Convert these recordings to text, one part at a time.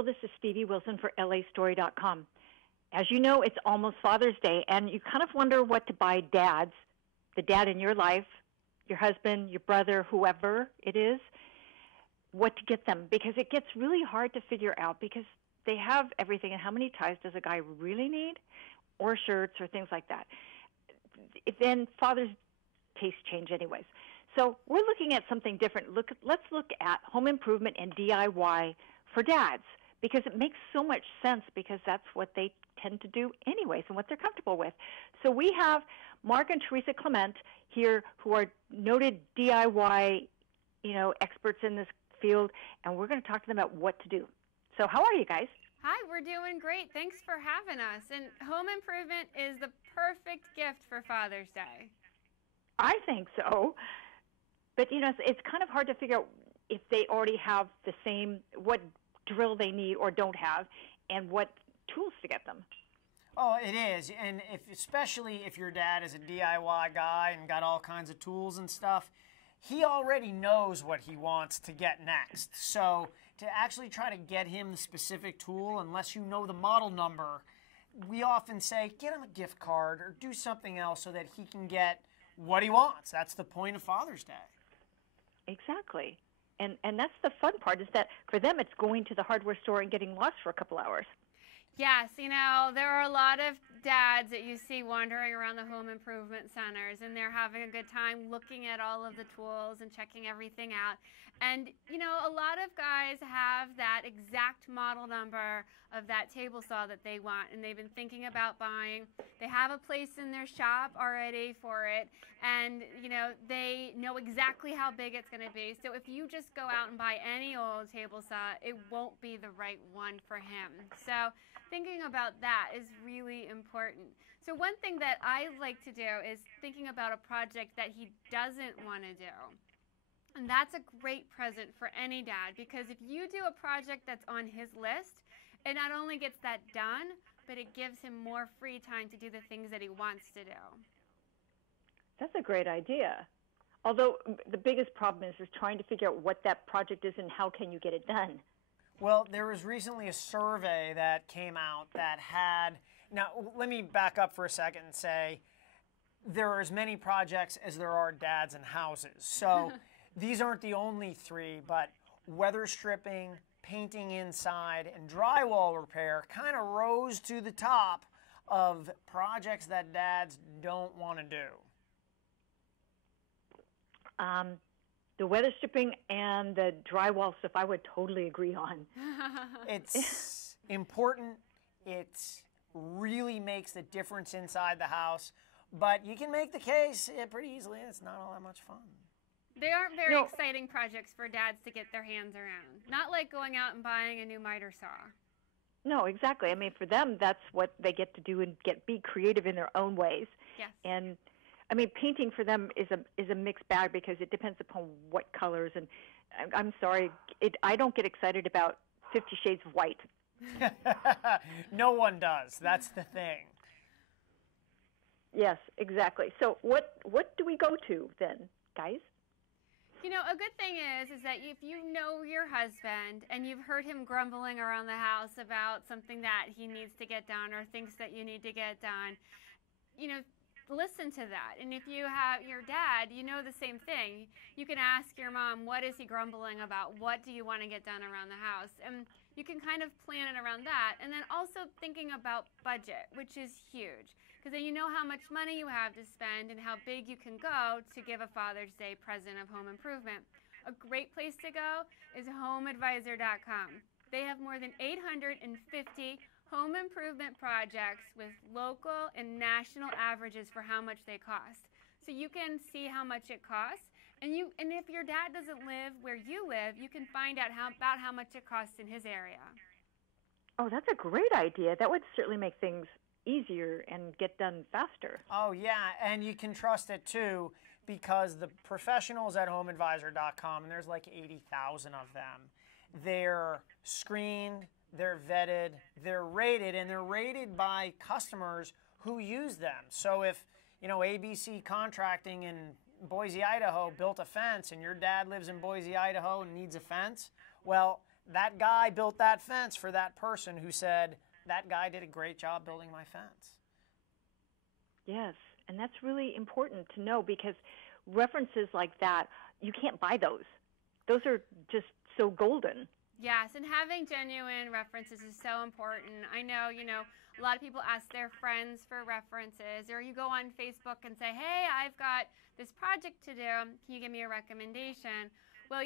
hello, this is Stevie Wilson for LAstory.com. As you know, it's almost Father's Day, and you kind of wonder what to buy dads, the dad in your life, your husband, your brother, whoever it is, what to get them, because it gets really hard to figure out because they have everything, and how many ties does a guy really need, or shirts or things like that. Then father's tastes change anyways. So we're looking at something different. Let's look at home improvement and DIY for dads, because it makes so much sense, because that's what they tend to do anyways and what they're comfortable with. So we have Mark and Theresa Clement here, who are noted DIY, experts in this field, and we're going to talk to them about what to do. So how are you guys? Hi, we're doing great. Thanks for having us. And home improvement is the perfect gift for Father's Day. I think so. But, it's kind of hard to figure out if they already have the same, what drill they need or don't have, and what tools to get them. Oh, it is. And especially if your dad is a DIY guy and got all kinds of tools and stuff, he already knows what he wants to get next. So to actually try to get him the specific tool, unless you know the model number, we often say, get him a gift card or do something else so that he can get what he wants. That's the point of Father's Day. Exactly. And that's the fun part, is that for them it's going to the hardware store and getting lost for a couple hours. Yes, there are a lot of dads that you see wandering around the home improvement centers, and they're having a good time looking at all of the tools and checking everything out. And, a lot of guys have that exact model number of that table saw that they want, and they've been thinking about buying. They have a place in their shop already for it, and, they know exactly how big it's going to be. So if you just go out and buy any old table saw, it won't be the right one for him. So thinking about that is really important. So one thing that I like to do is thinking about a project that he doesn't want to do. And that's a great present for any dad, because if you do a project that's on his list, it not only gets that done, but it gives him more free time to do the things that he wants to do. That's a great idea. Although the biggest problem is trying to figure out what that project is and how can you get it done. Well, there was recently a survey that came out that had, now let me back up for a second and say, there are as many projects as there are dads in houses. So these aren't the only three, but weather stripping, painting inside, and drywall repair kind of rose to the top of projects that dads don't want to do. The weather stripping and the drywall stuff I would totally agree on. It's important. It really makes the difference inside the house. But you can make the case pretty easily. It's not all that much fun. They aren't very exciting projects for dads to get their hands around. Not like going out and buying a new miter saw. No, exactly. I mean, for them, that's what they get to do and be creative in their own ways. Yes. And I mean, painting for them is a mixed bag, because it depends upon what colors. And I'm sorry, I don't get excited about 50 Shades of White. No one does. That's the thing. Yes, exactly. So what do we go to then, guys? A good thing is that if you know your husband and you've heard him grumbling around the house about something that he needs to get done or thinks that you need to get done, listen to that. And if you have your dad, the same thing. You can ask your mom, what is he grumbling about? What do you want to get done around the house? And you can kind of plan it around that. And then also thinking about budget, which is huge, because then you know how much money you have to spend and how big you can go to give a Father's Day present of home improvement. A great place to go is homeadvisor.com. They have more than 850 home improvement projects with local and national averages for how much they cost. So you can see how much it costs, and if your dad doesn't live where you live, you can find out about how much it costs in his area. Oh, that's a great idea. That would certainly make things easier and get done faster. Oh, yeah, and you can trust it, too, because the professionals at homeadvisor.com, and there's like 80,000 of them, they're screened, they're vetted, they're rated, and they're rated by customers who use them. So if, ABC Contracting in Boise, Idaho built a fence and your dad lives in Boise, Idaho and needs a fence, well, that guy built that fence for that person who said, that guy did a great job building my fence. Yes, and that's really important to know because references like that, you can't buy those. Those are just so golden. Yes, and having genuine references is so important. I know, a lot of people ask their friends for references, or you go on Facebook and say, hey, I've got this project to do. Can you give me a recommendation? Well,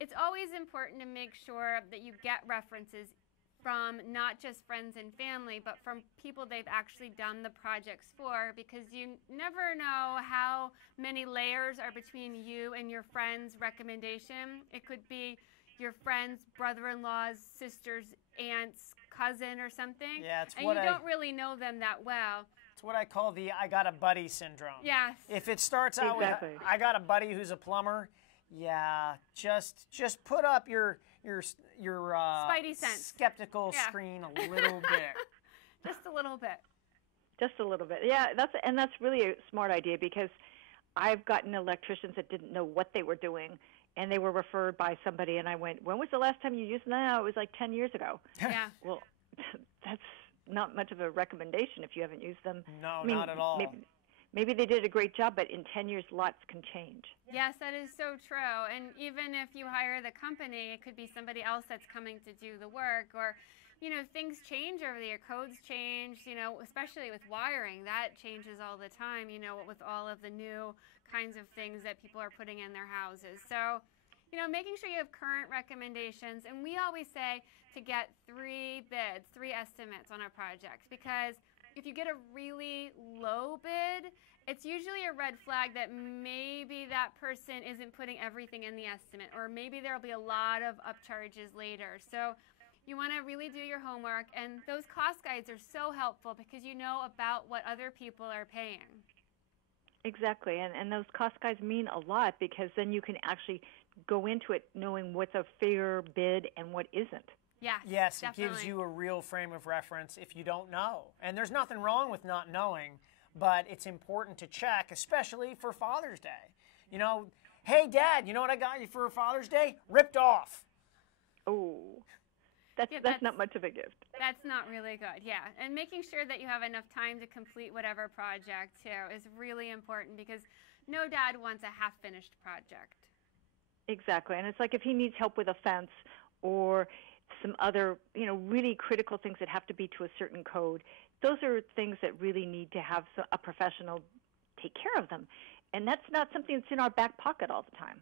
it's always important to make sure that you get references from not just friends and family, but from people they've actually done the projects for, because you never know how many layers are between you and your friend's recommendation. It could be your friend's brother-in-law's sister's aunt's cousin or something, and you don't really know them that well. It's what I call the I got a buddy syndrome. Yes. If it starts out with I got a buddy who's a plumber, yeah, just put up your Spidey sense. Skeptical screen a little bit. Just a little bit. Just a little bit. Yeah, that's really a smart idea because I've gotten electricians that didn't know what they were doing, and they were referred by somebody, and I went, when was the last time you used them? No, it was like 10 years ago. Yeah. Well, that's not much of a recommendation if you haven't used them. No, not at all. Maybe they did a great job, but in 10 years, lots can change. Yes, that is so true. And even if you hire the company, it could be somebody else that's coming to do the work, or things change over the year. Codes change, especially with wiring. That changes all the time, with all of the new kinds of things that people are putting in their houses. So, making sure you have current recommendations. And we always say to get 3 bids, 3 estimates on a project, because if you get a really low bid, it's usually a red flag that maybe that person isn't putting everything in the estimate, or maybe there'll be a lot of upcharges later. So you want to really do your homework, and those cost guides are so helpful because you know about what other people are paying. Exactly, and those cost guides mean a lot because then you can actually go into it knowing what's a fair bid and what isn't. Yes, definitely. It gives you a real frame of reference if you don't know. And there's nothing wrong with not knowing, but it's important to check, especially for Father's Day. Hey, Dad, you know what I got you for Father's Day? Ripped off. Oh, that's not much of a gift. That's not really good, yeah. And making sure that you have enough time to complete whatever project, too, is really important because no dad wants a half-finished project. Exactly, and it's like if he needs help with a fence or some other, really critical things that have to be to a certain code, those are things that really need to have a professional take care of them. And that's not something that's in our back pocket all the time.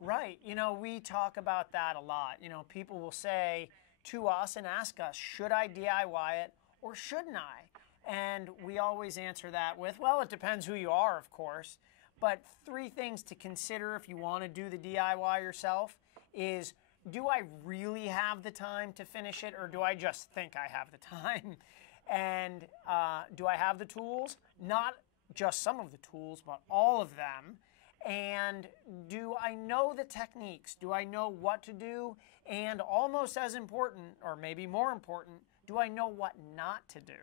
Right. We talk about that a lot. People will say to us and ask us, should I DIY it or shouldn't I? And we always answer that with, well, it depends who you are, of course. But 3 things to consider if you want to do the DIY yourself is, do I really have the time to finish it, or do I just think I have the time? And do I have the tools? Not just some of the tools, but all of them. And do I know the techniques? Do I know what to do? And almost as important, or maybe more important, do I know what not to do?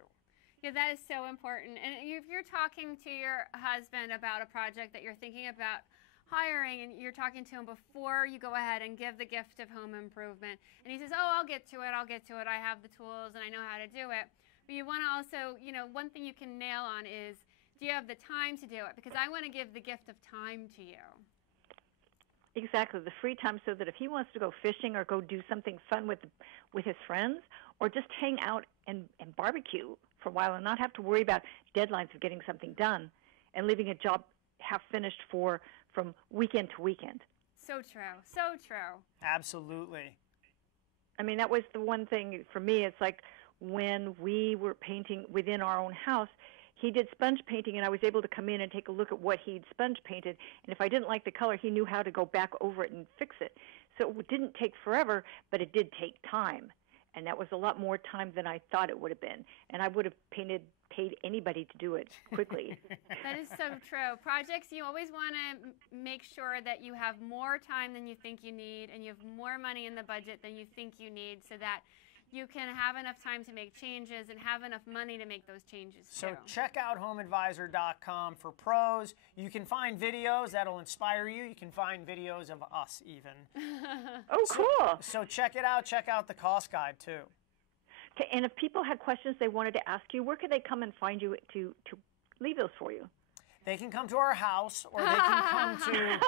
Yeah, that is so important. And if you're talking to your husband about a project that you're thinking about hiring, and you're talking to him before you go ahead and give the gift of home improvement, and he says, oh, I'll get to it, I have the tools and I know how to do it. But you want to also, one thing you can nail on is, do you have the time to do it? Because I want to give the gift of time to you. Exactly, the free time, so that if he wants to go fishing or go do something fun with his friends, or just hang out and barbecue for a while and not have to worry about deadlines of getting something done and leaving a job half finished from weekend to weekend. So true. So true. Absolutely. I mean, that was the one thing for me. It's like when we were painting within our own house, he did sponge painting, and I was able to come in and take a look at what he'd sponge painted. And if I didn't like the color, he knew how to go back over it and fix it. So it didn't take forever, but it did take time. And that was a lot more time than I thought it would have been. And I would have paid anybody to do it quickly. That is so true. Projects, you always want to make sure that you have more time than you think you need, and you have more money in the budget than you think you need, so that you can have enough time to make changes and have enough money to make those changes So too. check out homeadvisor.com for pros. You can find videos that'll inspire you. You can find videos of us even. Oh, cool. So check it out. Check out the cost guide too. Okay, and if people had questions they wanted to ask you, where could they come and find you to leave those for you? They can come to our house, or they can come to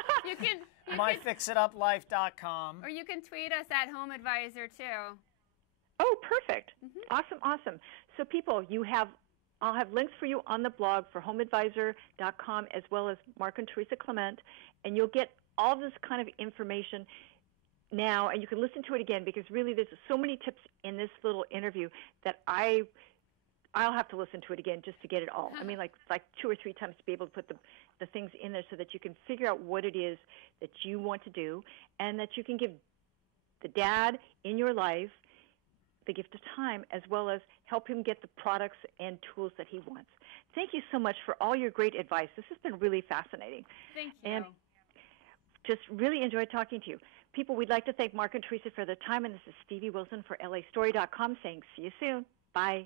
myfixituplife.com. Or you can tweet us at Home Advisor too. Oh, perfect. Awesome, awesome. So people, I'll have links for you on the blog for homeadvisor.com as well as Mark and Theresa Clement, and you'll get all this kind of information now, and you can listen to it again because really there's so many tips in this little interview that I'll have to listen to it again just to get it all. I mean, like 2 or 3 times to be able to put the things in there so that you can figure out what it is that you want to do and that you can give the dad in your life the gift of time as well as help him get the products and tools that he wants. Thank you so much for all your great advice. This has been really fascinating. Thank you. And just really enjoyed talking to you. People, we'd like to thank Mark and Theresa for their time, and this is Stevie Wilson for LAstory.com saying see you soon. Bye.